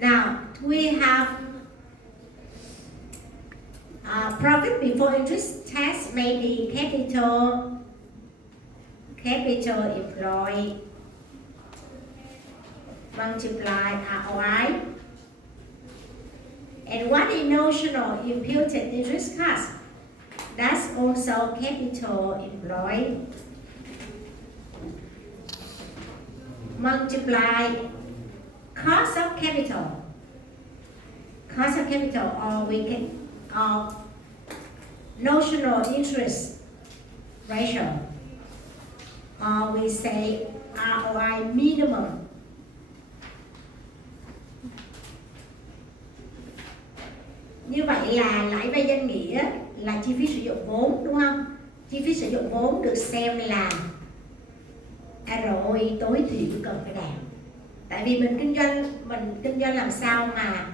Now we have profit before interest tax may be capital employed multiply ROI. And what is notional imputed interest cost? That's also capital employed multiply cost of capital, or we can notional interest ratio, or we say ROI minimum. Như vậy là lãi vay danh nghĩa là chi phí sử dụng vốn, đúng không? Chi phí sử dụng vốn được xem là ROI tối thiểu cần phải đạt. Tại vì mình kinh doanh làm sao mà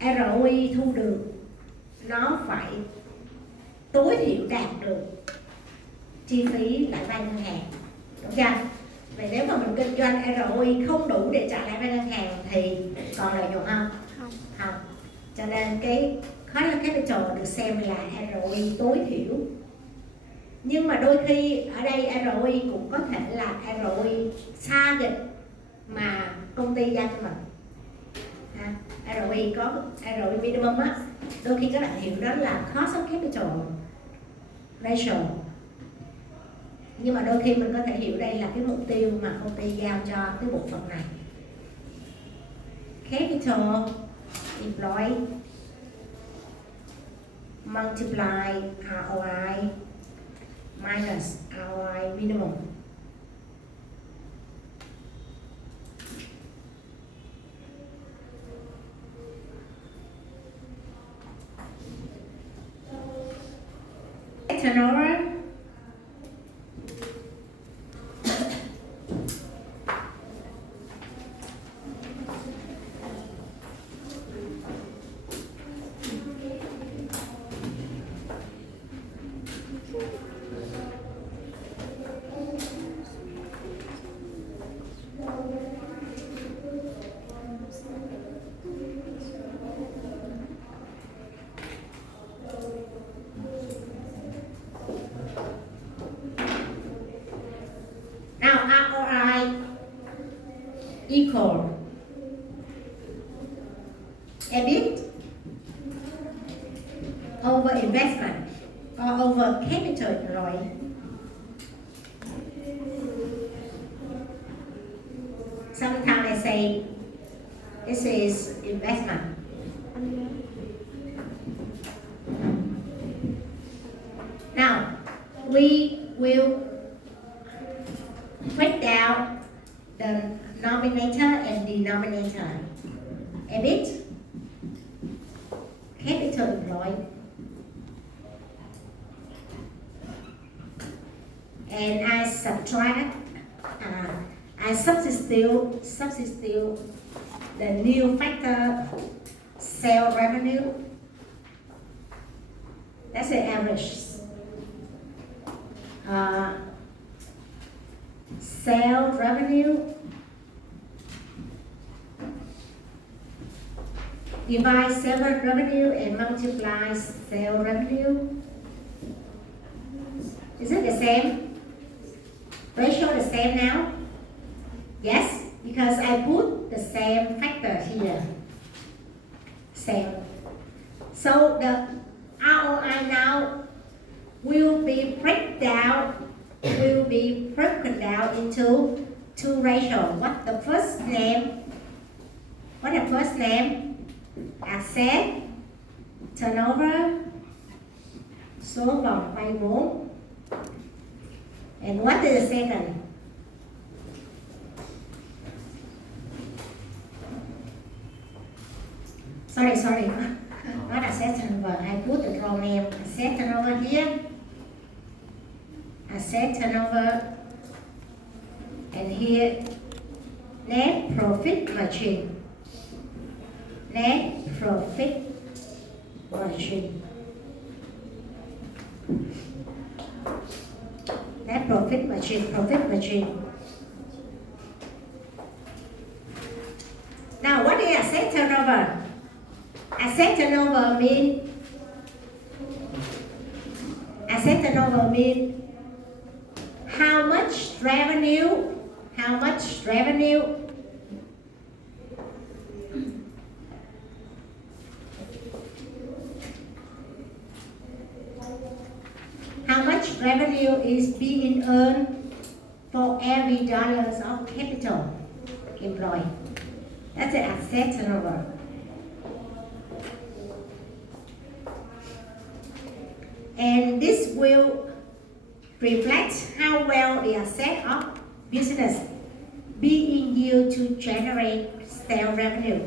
ROI thu được nó phải tối thiểu đạt được chi phí lãi vay ngân hàng, đúng chưa? Vậy nếu mà mình kinh doanh ROI không đủ để trả lãi vay ngân hàng thì còn lợi nhuận không? Không. Cho nên cái cost of capital được xem là ROI tối thiểu. Nhưng mà đôi khi ở đây ROI cũng có thể là ROI target mà công ty giao cho mình. ROI có ROI minimum á, đôi khi các bạn hiểu đó là cost of capital ratio. Nhưng mà đôi khi mình có thể hiểu đây là cái mục tiêu mà công ty giao cho cái bộ phận này. Capital employed multiply ROI minus ROI minimum. Turnover equal EBIT over investment or over capital employed. Sometimes I say this is investment. Now we will break down the nominator and denominator. EBIT, capital employed, and I subtract, I substitute the new factor, sales revenue. That's the average. Sales revenue divide sales revenue and multiply sales revenue. Is it the same? Ratio the same now? Yes, because I put the same factor here. Same. So the ROI now will be broken down into two ratios. What the first name? Asset, turnover, số vòng vay vốn. And what is the second? Sorry. Not asset turnover. I put the wrong name. Asset turnover here. Asset turnover. And here, net profit margin. Net profit margin. Net profit margin. Now, what is asset turnover? Asset turnover mean how much revenue how much revenue is being earned for every dollars of capital employed. That's the asset turnover. And this will reflect how well the asset of business being used to generate sales revenue.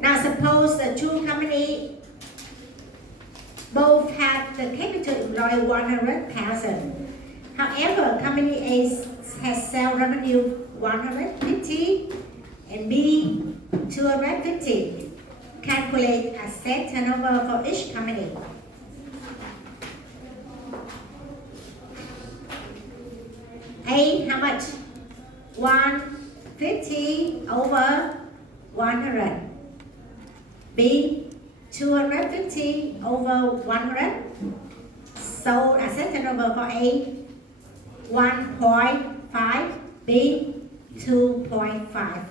Now suppose the two companies both have the capital employed 100,000. However, company A has sales revenue 150 and B 250. Calculate asset turnover for each company. A, how much? 150 over 100. B, 250 over 100. So asset turnover for A, 1.5. B, 2.5.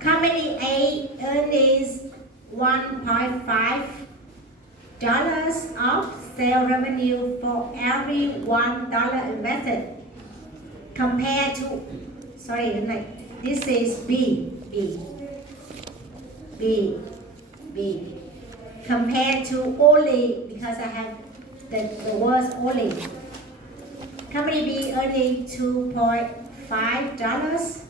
Company A earns $1.5 of sales revenue for every $1 invested. Compared to, this is B. Compared to only, because I have the words only. Company B earning $2.5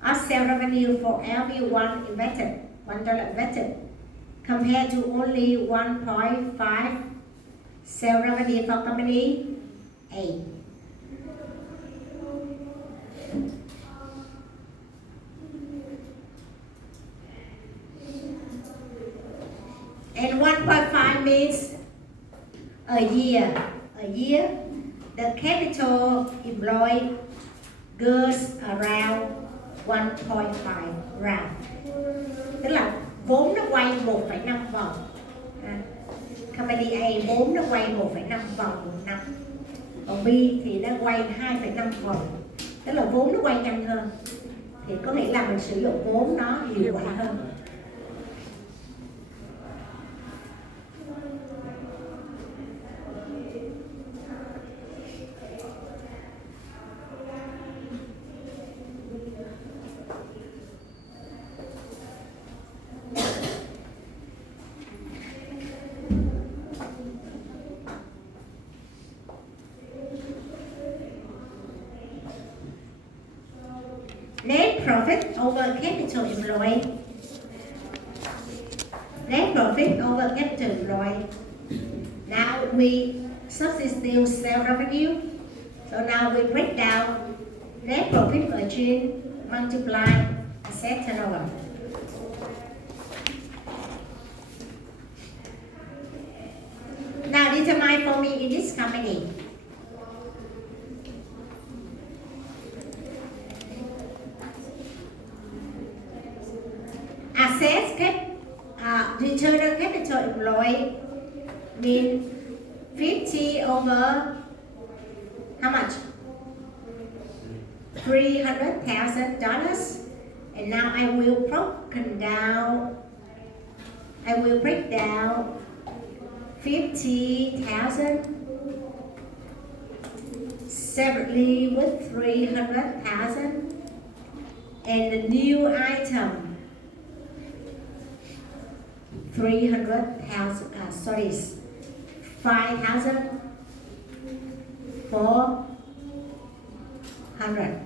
of sales revenue for every $1 invested, compared to only 1.5 sales revenue for company A. And 1.5 means a year. The capital employed goes around 1.5 round. Tức là vốn nó quay 1,5 vòng. Company A vốn nó quay 1,5 vòng một năm. Còn B thì nó quay 2,5 vòng. Tức là vốn nó quay nhanh hơn. Thì có nghĩa là mình sử dụng vốn nó hiệu quả hơn. Net profit over capital employed. Now we substitute sales revenue. So now we break down net profit margin multiply asset turnover. Now determine for me in this company. Return on capital employed mean 50 over how much? $300,000. And now I will break down 50,000 separately with 300,000 and the new item 5,400.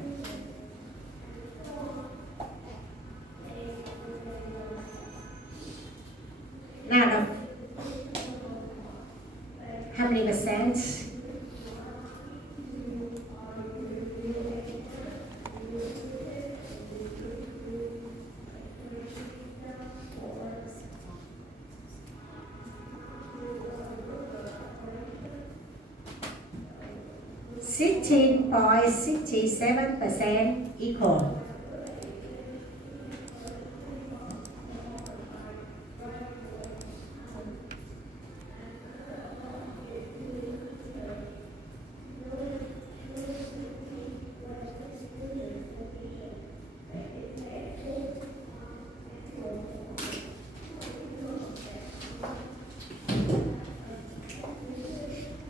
16.67% equal.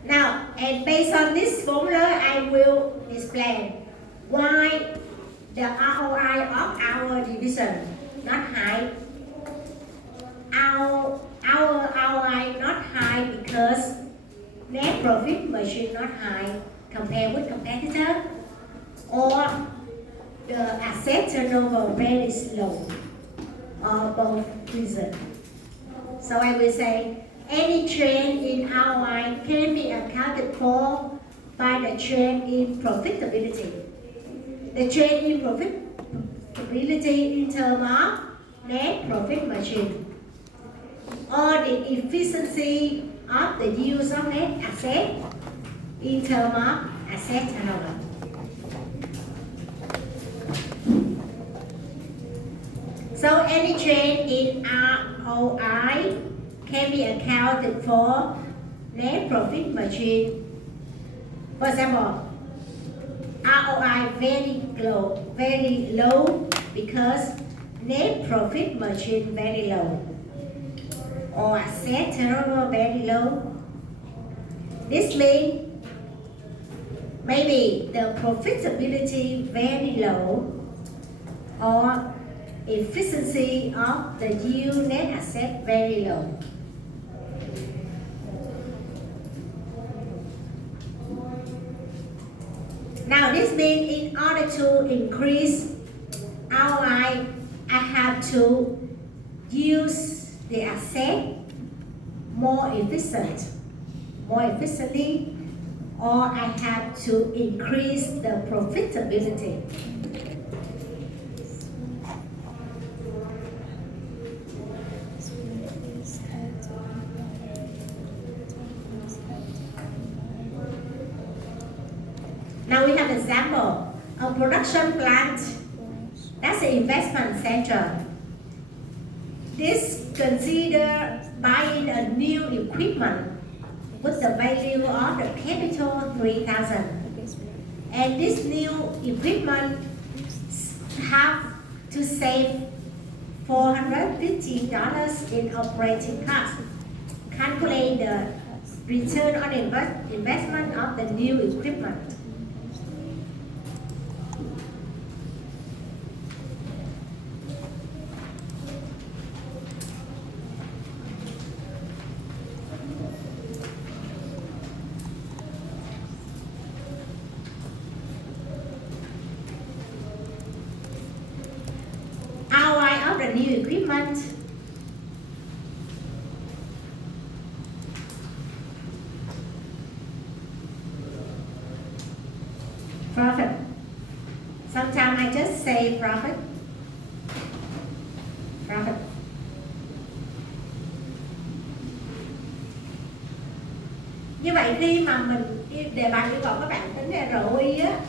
Now, and based on this formula, I will explain why the ROI of our division not high. Our ROI not high because net profit margin not high compared with competitor, or the asset turnover rate is low, or both reasons. So I will say any trend in ROI can be accounted for by the trend in profitability. The trend in profitability in terms of net profit margin, or the efficiency of the use of net asset in terms of asset turnover. So any trend in ROI can be accounted for net profit margin. For example, ROI very low because net profit margin very low, or asset turnover very low. This means maybe the profitability very low, or efficiency of the yield net asset very low. Now this means in order to increase ROI, I have to use the asset more efficiently, or I have to increase the profitability. Now we have an example. A production plant, that's an investment center. This consider buying a new equipment with the value of the capital 3,000. And this new equipment have to save $415 in operating costs. Calculate the return on investment of the new equipment. The new equipment, profit. Sometimes I just say profit. Như vậy khi mà mình đề bài yêu cầu các bạn tính ROI á,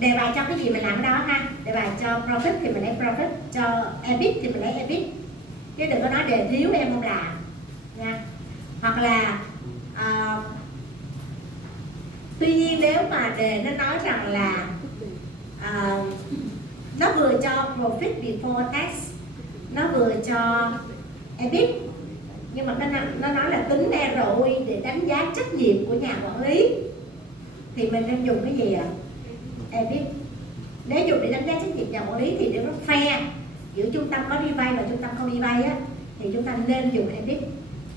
đề bài cho cái gì mình làm cái đó ha. Đề bài cho profit thì mình lấy profit, cho EBIT thì mình lấy EBIT, chứ đừng có nói đề thiếu em không làm nha. Hoặc là tuy nhiên nếu mà đề nó nói rằng là nó vừa cho profit before tax, nó vừa cho EBIT, nhưng mà nó nói là tính ROI để đánh giá trách nhiệm của nhà quản lý, thì mình nên dùng cái gì ạ? EBIT. Nếu dùng để đánh giá trách nhiệm nhà quản lý thì nó fair giữa trung tâm có đi vay và trung tâm không đi vay á, thì chúng ta nên dùng EBIT.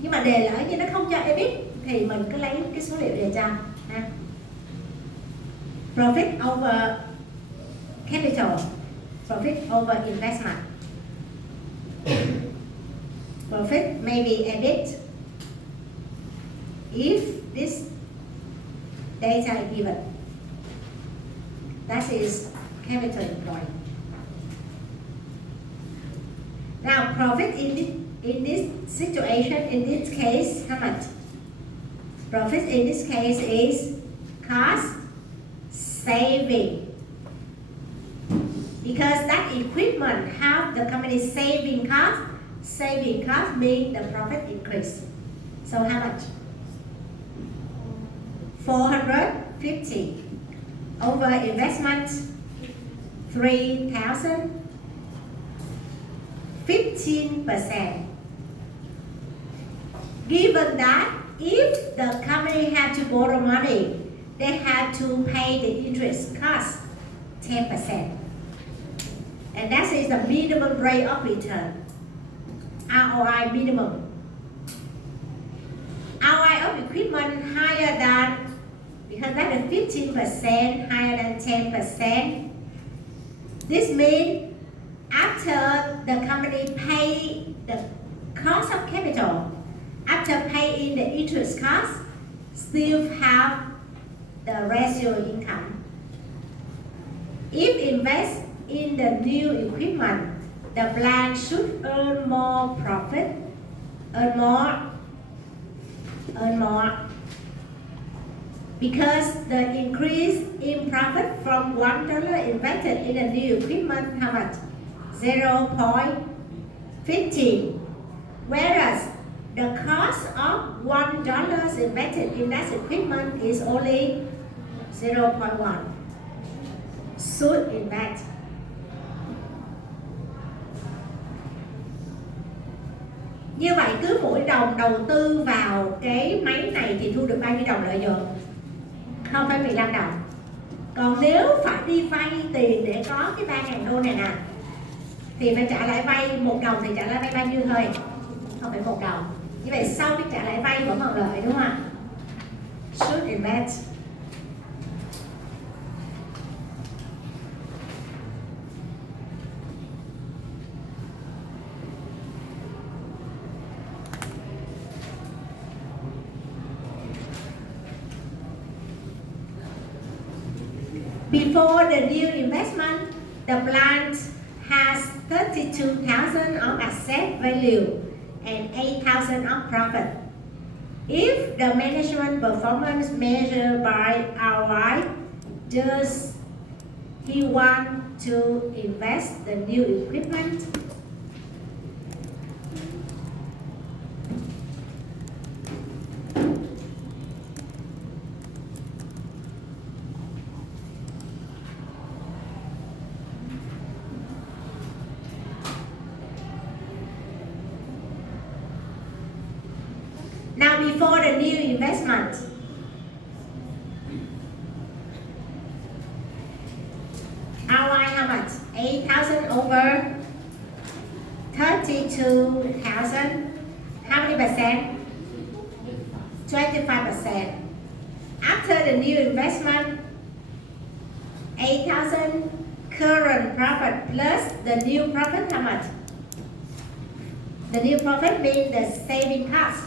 Nhưng mà đề lỡ như nó không cho EBIT thì mình cứ lấy cái số liệu đề cho ha. Profit over capital, profit over investment. Profit maybe EBIT if this data is given. That is capital employed. Now, profit in this situation, in this case, how much? Profit in this case is cost saving. Because that equipment have the company saving cost. Saving cost means the profit increase. So how much? 450 over investment 3,000, 15%. Given that if the company had to borrow money, they have to pay the interest cost 10%. And that is the minimum rate of return. ROI minimum. ROI of equipment higher than, because that is 15% higher than 10%. This means after the company pay the cost of capital, after paying the interest cost, still have the residual income. If invest in the new equipment, the plant should earn more profit, earn more, because the increase in profit from $1 invested in a new equipment, how much? 0.15. Whereas the cost of $1 invested in that equipment is only 0.1. Should invest. Như vậy cứ mỗi đồng đầu tư vào cái máy này thì thu được bao nhiêu đồng lợi nhuận? 0,15 đồng. Còn nếu phải đi vay tiền để có cái 3.000 đô này nè, thì phải trả lại vay 1 đồng thì trả lại vay bao nhiêu thôi? 0,1 đồng. Như vậy sau khi trả lại vay vẫn còn lợi đúng không ạ? Should invest. Before the new investment, the plant has 32,000 of asset value and 8,000 of profit. If the management performance measured by ROI, does he want to invest the new equipment? Now before the new investment, ROI how much? 8,000 over 32,000. How many percent? 25%. After the new investment, 8,000 current profit plus the new profit how much? The new profit means the saving cost.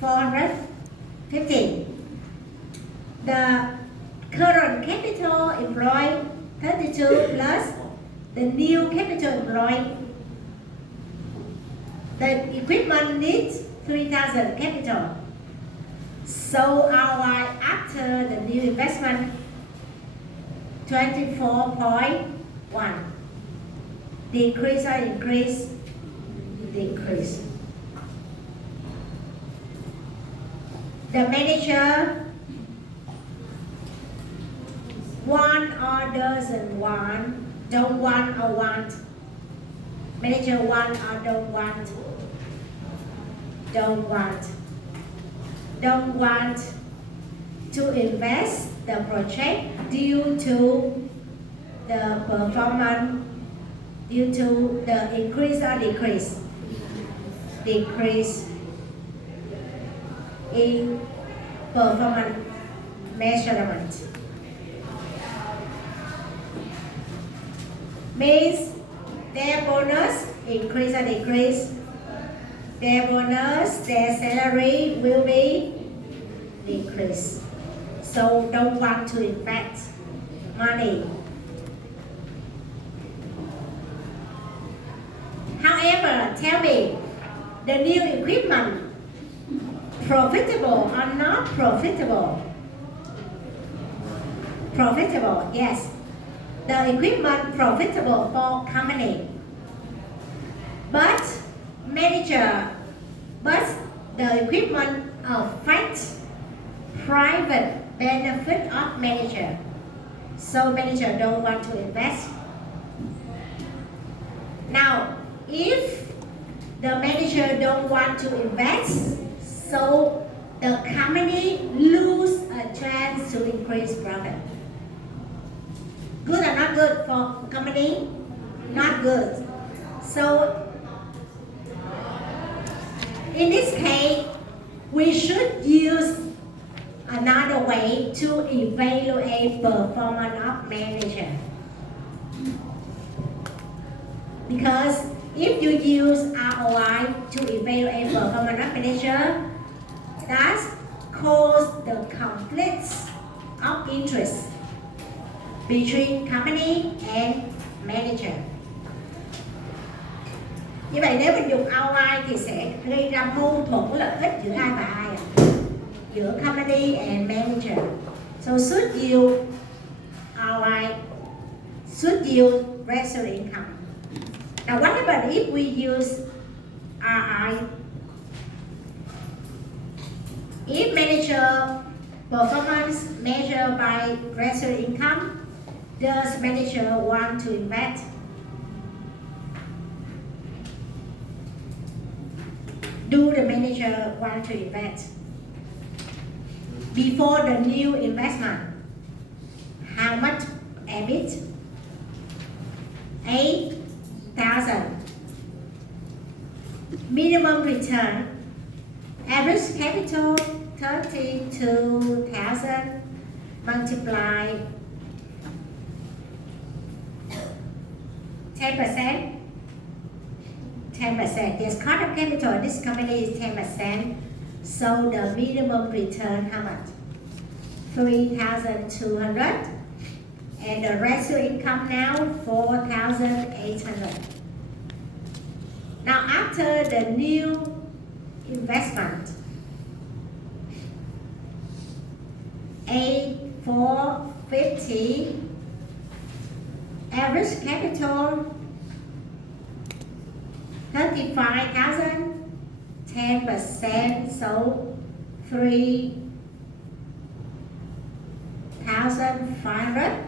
450. The current capital employed 32 plus the new capital employed. The equipment needs 3,000 capital. So ROI after the new investment 24.1. Decrease or increase? Decrease. The manager want or doesn't want, don't want or want. Manager want or don't want, don't want. Don't want to invest the project due to the performance, due to the increase or decrease. Decrease in performance measurement. Means their bonus increase or decrease. Their bonus, their salary will be decreased. So don't want to invest money. However, tell me, the new equipment profitable or not profitable? Profitable, yes. The equipment profitable for company. But the equipment affects private benefit of manager. So manager don't want to invest. Now, if the manager don't want to invest, so the company lose a chance to increase profit. Good or not good for company? Not good. So in this case, we should use another way to evaluate performance of manager. Because if you use ROI to evaluate performance of manager, that cause the conflicts of interest between company and manager. Như vậy nếu mình dùng ROI thì sẽ gây ra mâu thuẫn lợi ích giữa ai và ai ạ? Giữa company and manager. So should yield ROI, should yield residual income. Now what happens if we use ROI? If manager performance measured by residual income, does manager want to invest? Do the manager want to invest? Before the new investment, how much EBIT? 8,000. Minimum return, average capital 32,000 multiply 10%. 10%. Yes, cost of capital in this company is 10%. So the minimum return how much? 3,200. And the residual income now 4,800. Now after the new investment, 8,450. Average capital 35,000, 10%, so 3,500.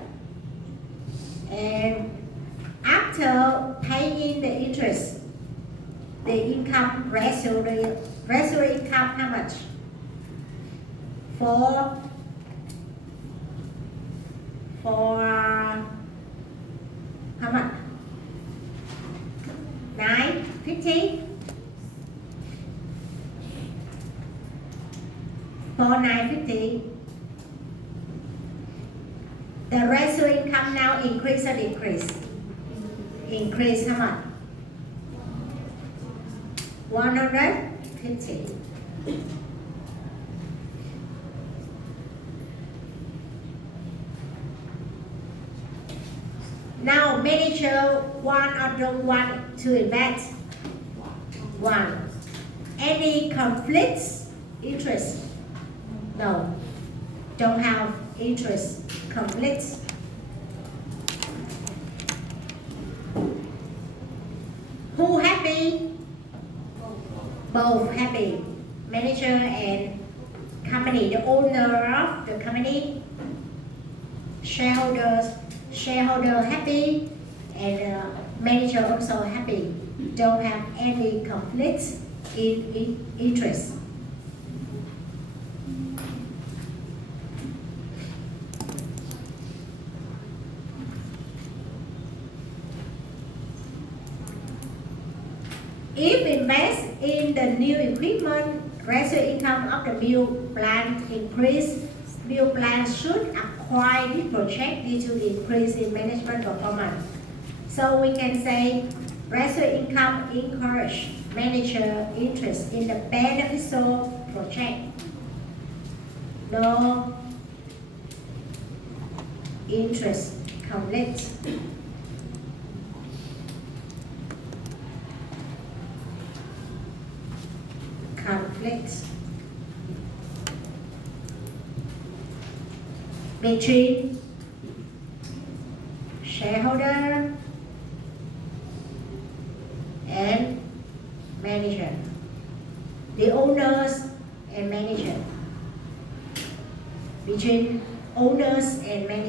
And after paying the interest, the income residual income how much? For how much? 950. For 950. The residual income now increase or decrease? Increase how much? 150. Now manager want or don't want to invest? One. Any conflicts? Interest? No. Don't have interest. Conflicts? Who happy? Both happy. Manager and company, the owner of the company, shareholder happy, and manager also happy. Don't have any conflicts in interest. If invest in the new equipment, residual income of the mill plant increase, mill plant should acquire this project due to increase in management performance. So we can say residual income encourage manager interest in the beneficial project. No interest conflict. Between shareholder and manager. The owners and manager. Between owners and manager